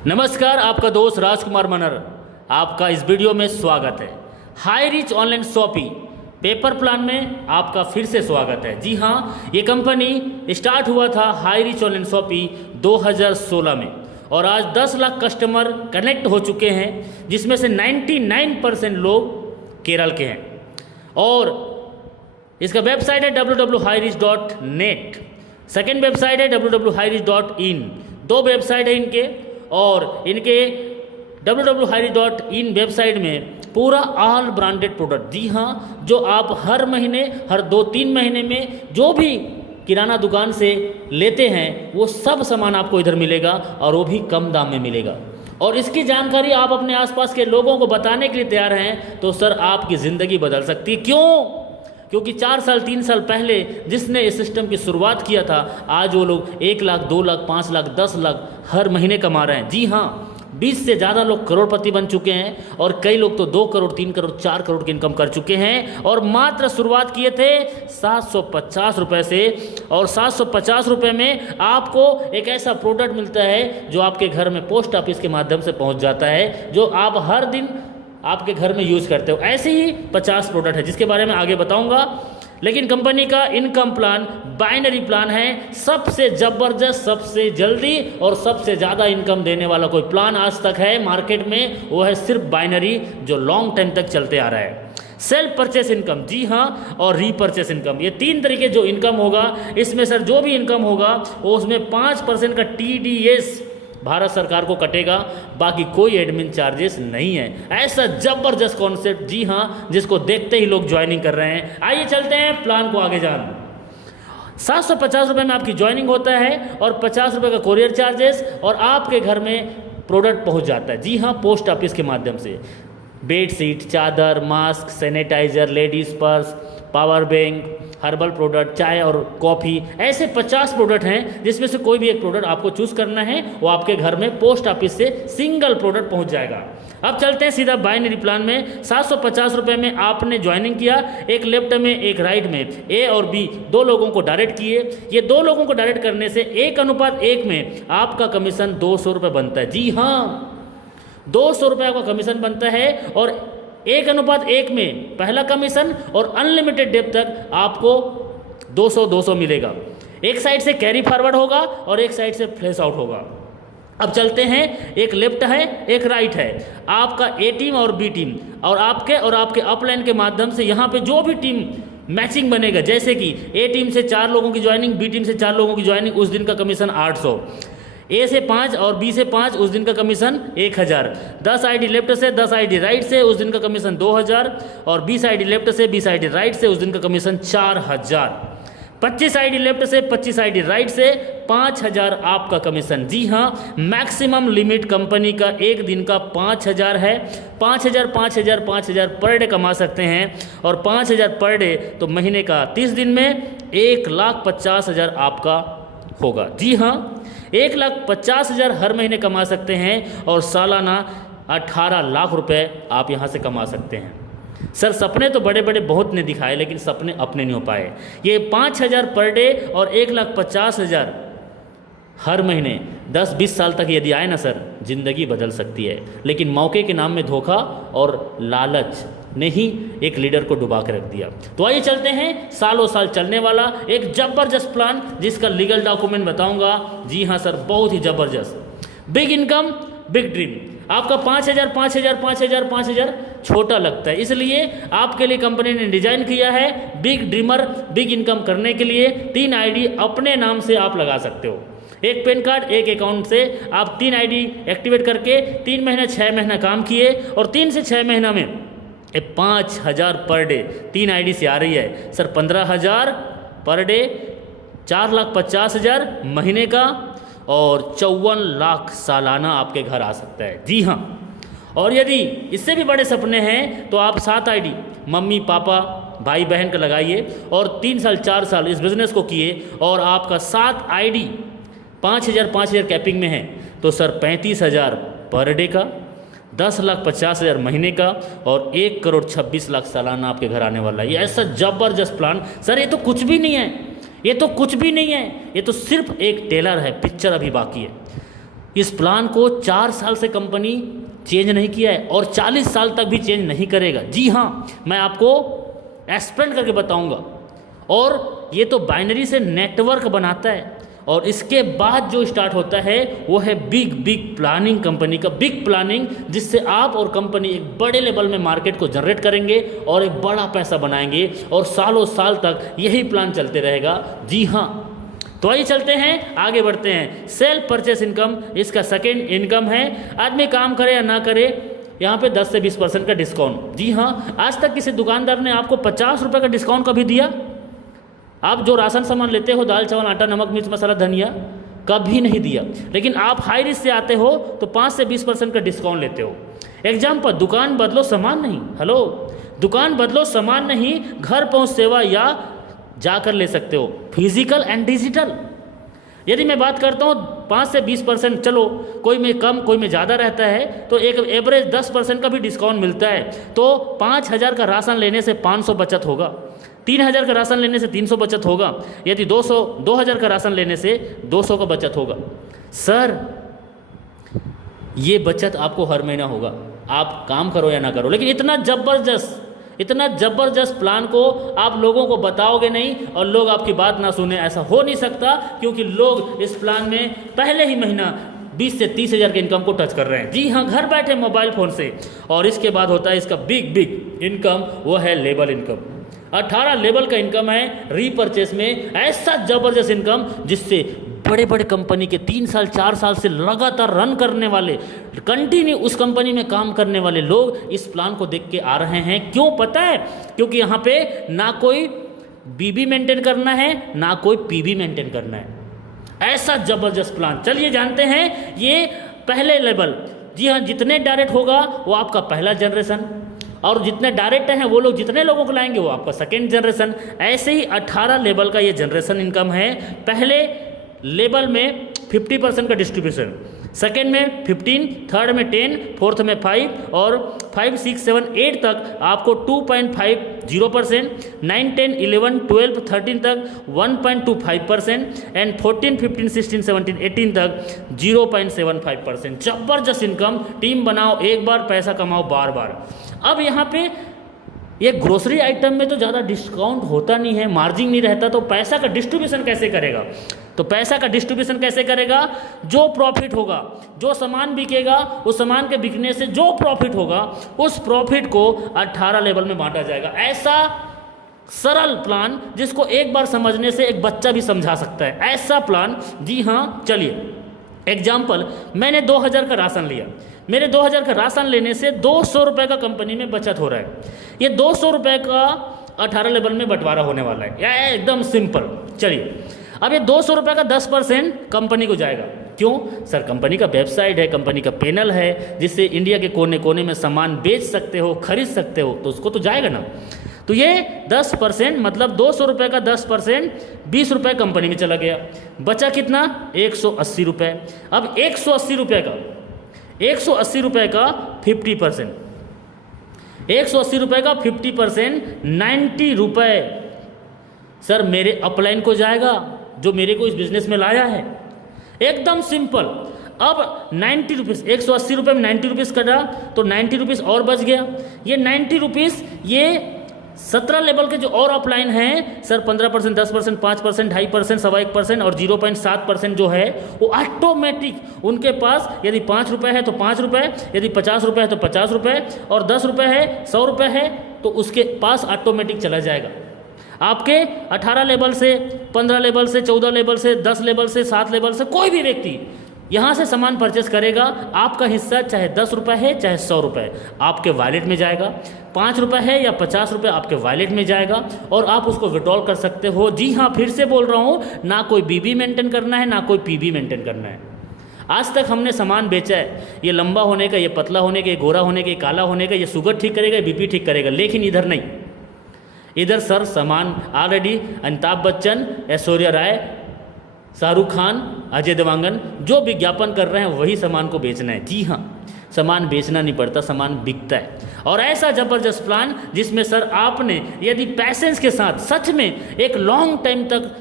नमस्कार, आपका दोस्त राजकुमार मनर आपका इस वीडियो में स्वागत है। High rich online shopping paper plan में आपका फिर से स्वागत है। जी हाँ, ये कंपनी स्टार्ट हुआ था हाई रिच ऑनलाइन शॉपिंग 2016 में और आज 10 लाख कस्टमर कनेक्ट हो चुके हैं, जिसमें से 99% लोग केरल के हैं। और इसका वेबसाइट है www.highreach.net, सेकेंड वेबसाइट है www.highreach.in। दो वेबसाइट है इनके, और इनके www.highreach.in वेबसाइट में पूरा ऑल ब्रांडेड प्रोडक्ट, जी हाँ, जो आप हर महीने, हर 2-3 महीने में जो भी किराना दुकान से लेते हैं वो सब सामान आपको इधर मिलेगा और वो भी कम दाम में मिलेगा। और इसकी जानकारी आप अपने आसपास के लोगों को बताने के लिए तैयार हैं तो सर आपकी ज़िंदगी बदल सकती है। क्यों? क्योंकि 4 साल 3 साल पहले जिसने इस सिस्टम की शुरुआत किया था, आज वो लोग 1 लाख 2 लाख 5 लाख 10 लाख हर महीने कमा रहे हैं। जी हाँ, 20 से ज़्यादा लोग करोड़पति बन चुके हैं और कई लोग तो 2 करोड़ 3 करोड़ 4 करोड़ की इनकम कर चुके हैं। और मात्र शुरुआत किए थे 750 रुपये से, और 750 रुपये में आपको एक ऐसा प्रोडक्ट मिलता है जो आपके घर में पोस्ट ऑफिस के माध्यम से पहुंच जाता है, जो आप हर दिन आपके घर में यूज़ करते हो। ऐसे ही 50 प्रोडक्ट है जिसके बारे में आगे बताऊंगा। लेकिन कंपनी का इनकम प्लान बाइनरी प्लान है, सबसे ज़बरदस्त, सबसे जल्दी और सबसे ज़्यादा इनकम देने वाला कोई प्लान आज तक है मार्केट में, वो है सिर्फ बाइनरी, जो लॉन्ग टाइम तक चलते आ रहा है। सेल्फ परचेस इनकम, जी हाँ, और रीपरचेस इनकम, ये 3 तरीके जो इनकम होगा। इसमें सर जो भी इनकम होगा वो उसमें 5% का TDS भारत सरकार को कटेगा, बाकी कोई एडमिन चार्जेस नहीं है। ऐसा जबरदस्त कॉन्सेप्ट, जी हाँ, जिसको देखते ही लोग ज्वाइनिंग कर रहे हैं। आइए चलते हैं प्लान को आगे जान। 750 रुपये में आपकी ज्वाइनिंग होता है और 50 रुपये का कोरियर चार्जेस, और आपके घर में प्रोडक्ट पहुंच जाता है। जी हाँ, पोस्ट ऑफिस के माध्यम से बेडशीट, चादर, mask, sanitiser, ladies purse, power bank, herbal product, चाय और कॉफ़ी, ऐसे 50 प्रोडक्ट हैं जिसमें से कोई भी एक प्रोडक्ट आपको चूज़ करना है, वो आपके घर में पोस्ट ऑफिस से सिंगल प्रोडक्ट पहुंच जाएगा। अब चलते हैं सीधा बाइनरी प्लान में। 750 रुपये में आपने ज्वाइनिंग किया, एक लेफ्ट में एक राइट में, ए और बी 2 लोगों को डायरेक्ट किए। ये 2 लोगों को डायरेक्ट करने से 1:1 में आपका कमीशन 200 रुपये बनता है। जी हाँ, 200 रुपये का कमीशन बनता है, और 1:1 में पहला कमीशन, और अनलिमिटेड डेप तक आपको 200 मिलेगा। एक साइड से कैरी फॉरवर्ड होगा और एक साइड से फ्लैश आउट होगा। अब चलते हैं, एक लेफ्ट है एक राइट है, आपका ए टीम और बी टीम, और आपके अपलाइन के माध्यम से यहाँ पे जो भी टीम मैचिंग बनेगा, जैसे कि ए टीम से 4 लोगों की ज्वाइनिंग, बी टीम से 4 लोगों की ज्वाइनिंग, उस दिन का कमीशन 800, ए से 5 और बी से 5, उस दिन का कमीशन 1000, 10 आईडी लेफ्ट से 10 आईडी राइट से, उस दिन का कमीशन 2000, और 20 आईडी लेफ्ट से 20 आईडी राइट से, उस दिन का कमीशन 4000, 25 आईडी लेफ्ट से 25 आईडी राइट से 5000 आपका कमीशन। जी हाँ, मैक्सिमम लिमिट कंपनी का एक दिन का 5000 है। 5000 पर डे कमा सकते हैं, और 5000 पर डे तो महीने का 30 दिन में 1,50,000 आपका होगा। जी हाँ, 1,50,000 हर महीने कमा सकते हैं, और सालाना 18 लाख रुपए आप यहाँ से कमा सकते हैं। सर सपने तो बड़े बड़े बहुत ने दिखाए, लेकिन सपने अपने नहीं हो पाए। ये 5000 पर डे और 1,50,000 हर महीने 10-20 साल तक यदि आए ना सर, ज़िंदगी बदल सकती है। लेकिन मौके के नाम में धोखा और लालच ने ही एक लीडर को डुबा के रख दिया। तो आइए चलते हैं, सालों साल चलने वाला एक ज़बरदस्त प्लान, जिसका लीगल डॉक्यूमेंट बताऊंगा। जी हाँ सर, बहुत ही ज़बरदस्त। Big income big dream. आपका 5,000 छोटा लगता है, इसलिए आपके लिए कंपनी ने डिजाइन किया है बिग ड्रीमर, बिग इनकम करने के लिए 3 आईडी अपने नाम से आप लगा सकते हो। एक पैन कार्ड, एक अकाउंट से आप 3 आईडी एक्टिवेट करके 3 महीना 6 महीना काम किए, और 3 से 6 महीना में 5000 पर डे 3 आईडी से आ रही है सर। 15,000 पर डे, 4,50,000 महीने का, और 54 लाख सालाना आपके घर आ सकता है। जी हाँ, और यदि इससे भी बड़े सपने हैं तो आप 7 आईडी मम्मी पापा भाई बहन का लगाइए, और 3 साल 4 साल इस बिज़नेस को किए, और आपका 7 आईडी 5,000 कैपिंग में है, तो सर 35,000 पर डे का, 10,50,000 महीने का, और 1,26,00,000 सालाना आपके घर आने वाला है। ये ऐसा ज़बरदस्त प्लान सर, ये तो कुछ भी नहीं है, ये तो कुछ भी नहीं है, ये तो सिर्फ एक टेलर है, पिक्चर अभी बाकी है। इस प्लान को 4 साल से कंपनी चेंज नहीं किया है और 40 साल तक भी चेंज नहीं करेगा। जी हाँ, मैं आपको एक्सप्लेन करके बताऊंगा। और ये तो बाइनरी से नेटवर्क बनाता है और इसके बाद जो स्टार्ट होता है वो है बिग प्लानिंग, कंपनी का बिग प्लानिंग, जिससे आप और कंपनी एक बड़े लेवल में मार्केट को जनरेट करेंगे और एक बड़ा पैसा बनाएंगे और सालों साल तक यही प्लान चलते रहेगा। जी हाँ, तो आइए चलते हैं, आगे बढ़ते हैं। सेल्फ परचेस इनकम इसका सेकेंड इनकम है। आदमी काम करे या ना करे, यहाँ पे 10 से 20% का डिस्काउंट। जी हाँ, आज तक किसी दुकानदार ने आपको 50 रुपये का डिस्काउंट कभी दिया? आप जो राशन सामान लेते हो, दाल चावल आटा नमक मिर्च मसाला धनिया, कभी नहीं दिया। लेकिन आप हाई रिस्क से आते हो तो 5 से 20% का डिस्काउंट लेते हो। एग्जाम्पल, दुकान बदलो सामान नहीं, हेलो, दुकान बदलो सामान नहीं, घर पहुँच सेवा या जाकर ले सकते हो, फिजिकल एंड डिजिटल। यदि मैं बात करता हूँ 5 से 20%, चलो कोई में कम कोई में ज़्यादा रहता है, तो एक एवरेज 10% का भी डिस्काउंट मिलता है। तो 5,000 का राशन लेने से 500 बचत होगा, 3,000 का राशन लेने से 300 बचत होगा, यदि 2,000 का राशन लेने से 200 का बचत होगा। सर, ये बचत आपको हर महीना होगा, आप काम करो या ना करो। लेकिन इतना ज़बरदस्त प्लान को आप लोगों को बताओगे नहीं और लोग आपकी बात ना सुने, ऐसा हो नहीं सकता, क्योंकि लोग इस प्लान में पहले ही महीना 20 से 30,000 के इनकम को टच कर रहे हैं। जी हाँ, घर बैठे मोबाइल फ़ोन से। और इसके बाद होता है इसका बिग इनकम, वो है लेबल इनकम। 18 लेवल का इनकम है रीपरचेस में, ऐसा ज़बरदस्त इनकम जिससे बड़े बड़े कंपनी के 3 साल 4 साल से लगातार रन करने वाले, कंटिन्यू उस कंपनी में काम करने वाले लोग इस प्लान को देख के आ रहे हैं। क्यों पता है? क्योंकि यहाँ पे ना कोई बीबी मेंटेन करना है ना कोई पीबी मेंटेन करना है, ऐसा ज़बरदस्त प्लान। चलिए जानते हैं ये पहले लेवल। जी हाँ, जितने डायरेक्ट होगा वो आपका पहला जनरेशन, और जितने डायरेक्ट हैं वो लोग जितने लोगों को लाएंगे वो आपका सेकेंड जनरेशन। ऐसे ही 18 लेवल का ये जनरेशन इनकम है। पहले लेवल में 50% का डिस्ट्रीब्यूशन, सेकेंड में 15, थर्ड में 10, फोर्थ में 5 और 5, 6, 7, 8 तक आपको 2.50%, 9, 10, 11, 12, 13 तक 1.25% एंड 14, 15, 16, 17, 18 तक 0.75%। जबरदस्त इनकम। टीम बनाओ एक बार, पैसा कमाओ बार बार। अब यहाँ पे ये ग्रोसरी आइटम में तो ज़्यादा डिस्काउंट होता नहीं है, मार्जिन नहीं रहता, तो पैसा का डिस्ट्रीब्यूशन कैसे करेगा? तो पैसा का डिस्ट्रीब्यूशन कैसे करेगा? जो प्रॉफिट होगा, जो सामान बिकेगा, उस सामान के बिकने से जो प्रॉफिट होगा, उस प्रॉफिट को 18 लेवल में बांटा जाएगा। ऐसा सरल प्लान जिसको एक बार समझने से एक बच्चा भी समझा सकता है, ऐसा प्लान। जी हाँ, चलिए एग्जाम्पल, मैंने 2,000 का राशन लिया। मेरे 2,000 का राशन लेने से 200 रुपये का कंपनी में बचत हो रहा है। ये 200 रुपये का 18 लेवल में बंटवारा होने वाला है, या एकदम सिंपल। चलिए, अब ये 200 रुपये का 10% कंपनी को जाएगा। क्यों? सर, कंपनी का वेबसाइट है, कंपनी का पैनल है, जिससे इंडिया के कोने कोने में सामान बेच सकते हो, खरीद सकते हो, तो उसको तो जाएगा ना। तो ये 10% मतलब 200 रुपये का 10% 20 रुपये कंपनी में चला गया। बचा कितना? 180 रुपये। अब 180 रुपये का 50%, 180 रुपये का 50% 90 रुपये सर मेरे अपलाइन को जाएगा, जो मेरे को इस बिजनेस में लाया है। एकदम सिंपल। अब 90 रुपीज़, 180 रुपये में 90 रुपीज़ कटा तो 90 रुपीज़ और बच गया। ये 90 रुपीज़ ये 17 लेवल के जो और अपलाइन हैं सर, 15%, 10%, 5%, 2.5%, 1.25% और 0.7% जो है वो ऑटोमेटिक उनके पास, यदि 5 रुपये है तो 5 रुपये, यदि 50 रुपये है तो 50 रुपये, और 10 रुपये है, 100 रुपये है, तो उसके पास ऑटोमेटिक चला जाएगा। आपके 18 लेवल से, 15 लेवल से, 14 लेवल से, 10 लेवल से, 7 लेवल से कोई भी व्यक्ति यहाँ से सामान परचेस करेगा, आपका हिस्सा चाहे 10 रुपये है चाहे 100 रुपये आपके वॉलेट में जाएगा, 5 रुपये है या 50 रुपये आपके वॉलेट में जाएगा, और आप उसको विड्रॉल कर सकते हो। जी हाँ, फिर से बोल रहा हूँ, ना कोई बीबी मेंटेन करना है ना कोई पीबी मेंटेन करना है। आज तक हमने सामान बेचा है, ये लंबा होने का, ये पतला होने का, ये गोरा होने का, ये काला होने का, ये शुगर ठीक करेगा, ये बीपी ठीक करेगा, लेकिन इधर नहीं। इधर सर सामान ऑलरेडी अमिताभ बच्चन, ऐश्वर्या राय, शाहरुख खान, अजय देवगन जो विज्ञापन कर रहे हैं वही सामान को बेचना है। जी हाँ, सामान बेचना नहीं पड़ता, सामान बिकता है। और ऐसा ज़बरदस्त प्लान जिसमें सर आपने यदि पैसेंस के साथ सच में एक लॉन्ग टाइम तक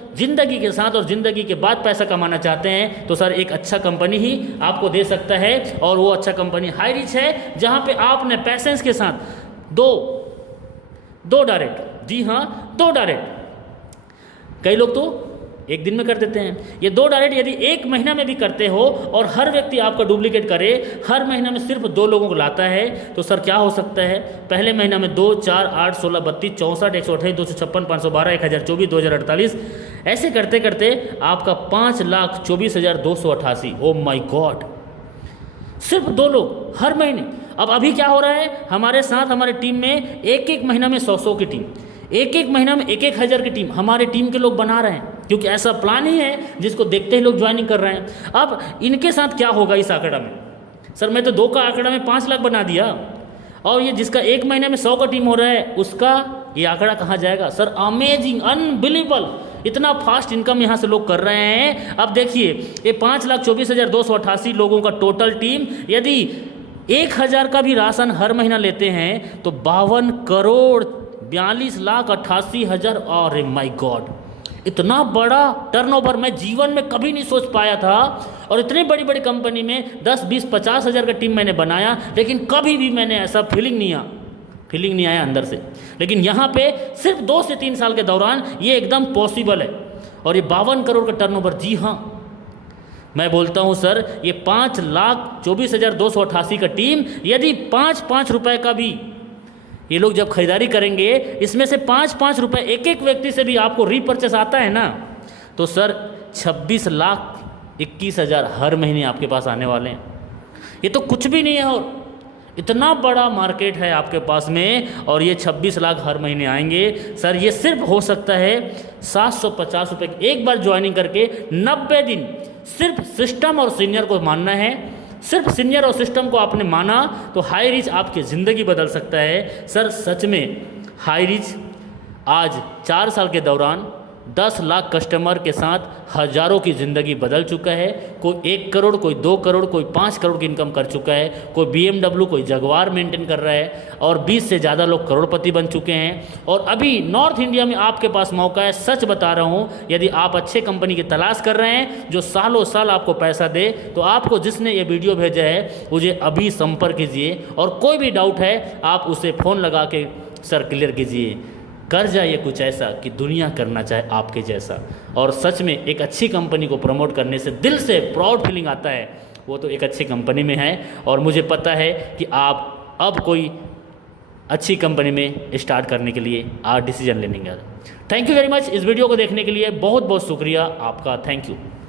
ज़िंदगी के साथ और ज़िंदगी के बाद पैसा कमाना चाहते हैं तो सर एक अच्छा कंपनी ही आपको दे सकता है, और वो अच्छा कंपनी हाई रिच है, जहाँ पे आपने पैसेंस के साथ दो डायरेक्ट, जी हाँ 2 डायरेक्ट, कई लोग तो एक दिन में कर देते हैं, ये 2 डायरेक्ट यदि 1 महीना में भी करते हो और हर व्यक्ति आपका डुप्लीकेट करे, हर महीना में सिर्फ 2 लोगों को लाता है, तो सर क्या हो सकता है, पहले महीना में 2, 4, 8, 16, 32, 64, 128, 256, 512, 1024, 2048, ऐसे करते करते आपका 5,24,288। ओ माई गॉड, सिर्फ 2 लोग हर महीने। अब अभी क्या हो रहा है, हमारे साथ हमारे टीम में एक महीना में 100 की टीम, एक महीना में 1,000 की टीम हमारे टीम के लोग बना रहे हैं, क्योंकि ऐसा प्लान ही है जिसको देखते ही लोग ज्वाइनिंग कर रहे हैं। अब इनके साथ क्या होगा इस आंकड़ा में, सर मैं तो 2 का आंकड़ा में 5 लाख बना दिया, और ये जिसका 1 महीने में 100 का टीम हो रहा है उसका ये आंकड़ा कहाँ जाएगा। सर अमेजिंग, अनबिलीवेबल, इतना फास्ट इनकम यहाँ से लोग कर रहे हैं। अब देखिए ये 5,24,288 लोगों का टोटल टीम, यदि 1,000 का भी राशन हर महीना लेते हैं तो 52,42,88,000। अरे माय गॉड, इतना बड़ा टर्नओवर मैं जीवन में कभी नहीं सोच पाया था, और इतनी बड़ी बड़ी कंपनी में 10, 20, 50 हज़ार का टीम मैंने बनाया, लेकिन कभी भी मैंने ऐसा फीलिंग नहीं आया अंदर से। लेकिन यहाँ पे सिर्फ 2 से 3 साल के दौरान ये एकदम पॉसिबल है, और ये 52 करोड़ का टर्नओवर, जी हाँ मैं बोलता हूँ सर, ये 5,24,288 का टीम यदि 5-5 रुपए का भी ये लोग जब खरीदारी करेंगे, इसमें से 5-5 रुपए एक व्यक्ति से भी आपको रीपर्चेस आता है ना, तो सर 26,21,000 हर महीने आपके पास आने वाले हैं। ये तो कुछ भी नहीं है, और इतना बड़ा मार्केट है आपके पास में, और ये 26 लाख हर महीने आएंगे। सर ये सिर्फ हो सकता है 750 रुपये एक बार ज्वाइनिंग करके 90 दिन। सिर्फ सिस्टम और सीनियर को मानना है, सिर्फ सीनियर और सिस्टम को आपने माना तो हाई रिच आपकी ज़िंदगी बदल सकता है। सर सच में हाई रिच आज 4 साल के दौरान 10 लाख कस्टमर के साथ हज़ारों की ज़िंदगी बदल चुका है। कोई 1 करोड़, कोई 2 करोड़, कोई 5 करोड़ की इनकम कर चुका है, कोई BMW, कोई जगवार मेंटेन कर रहा है, और 20 से ज़्यादा लोग करोड़पति बन चुके हैं। और अभी नॉर्थ इंडिया में आपके पास मौका है, सच बता रहा हूँ, यदि आप अच्छे कंपनी की तलाश कर रहे हैं जो सालों साल आपको पैसा दे, तो आपको जिसने ये वीडियो भेजा है मुझे अभी संपर्क कीजिए, और कोई भी डाउट है आप उसे फ़ोन लगा के सर क्लियर कीजिए। कर जाइए कुछ ऐसा कि दुनिया करना चाहे आपके जैसा। और सच में एक अच्छी कंपनी को प्रमोट करने से दिल से प्राउड फीलिंग आता है, वो तो एक अच्छी कंपनी में है। और मुझे पता है कि आप अब कोई अच्छी कंपनी में स्टार्ट करने के लिए आप डिसीजन लेंगे। थैंक यू वेरी मच इस वीडियो को देखने के लिए, बहुत बहुत शुक्रिया आपका, थैंक यू।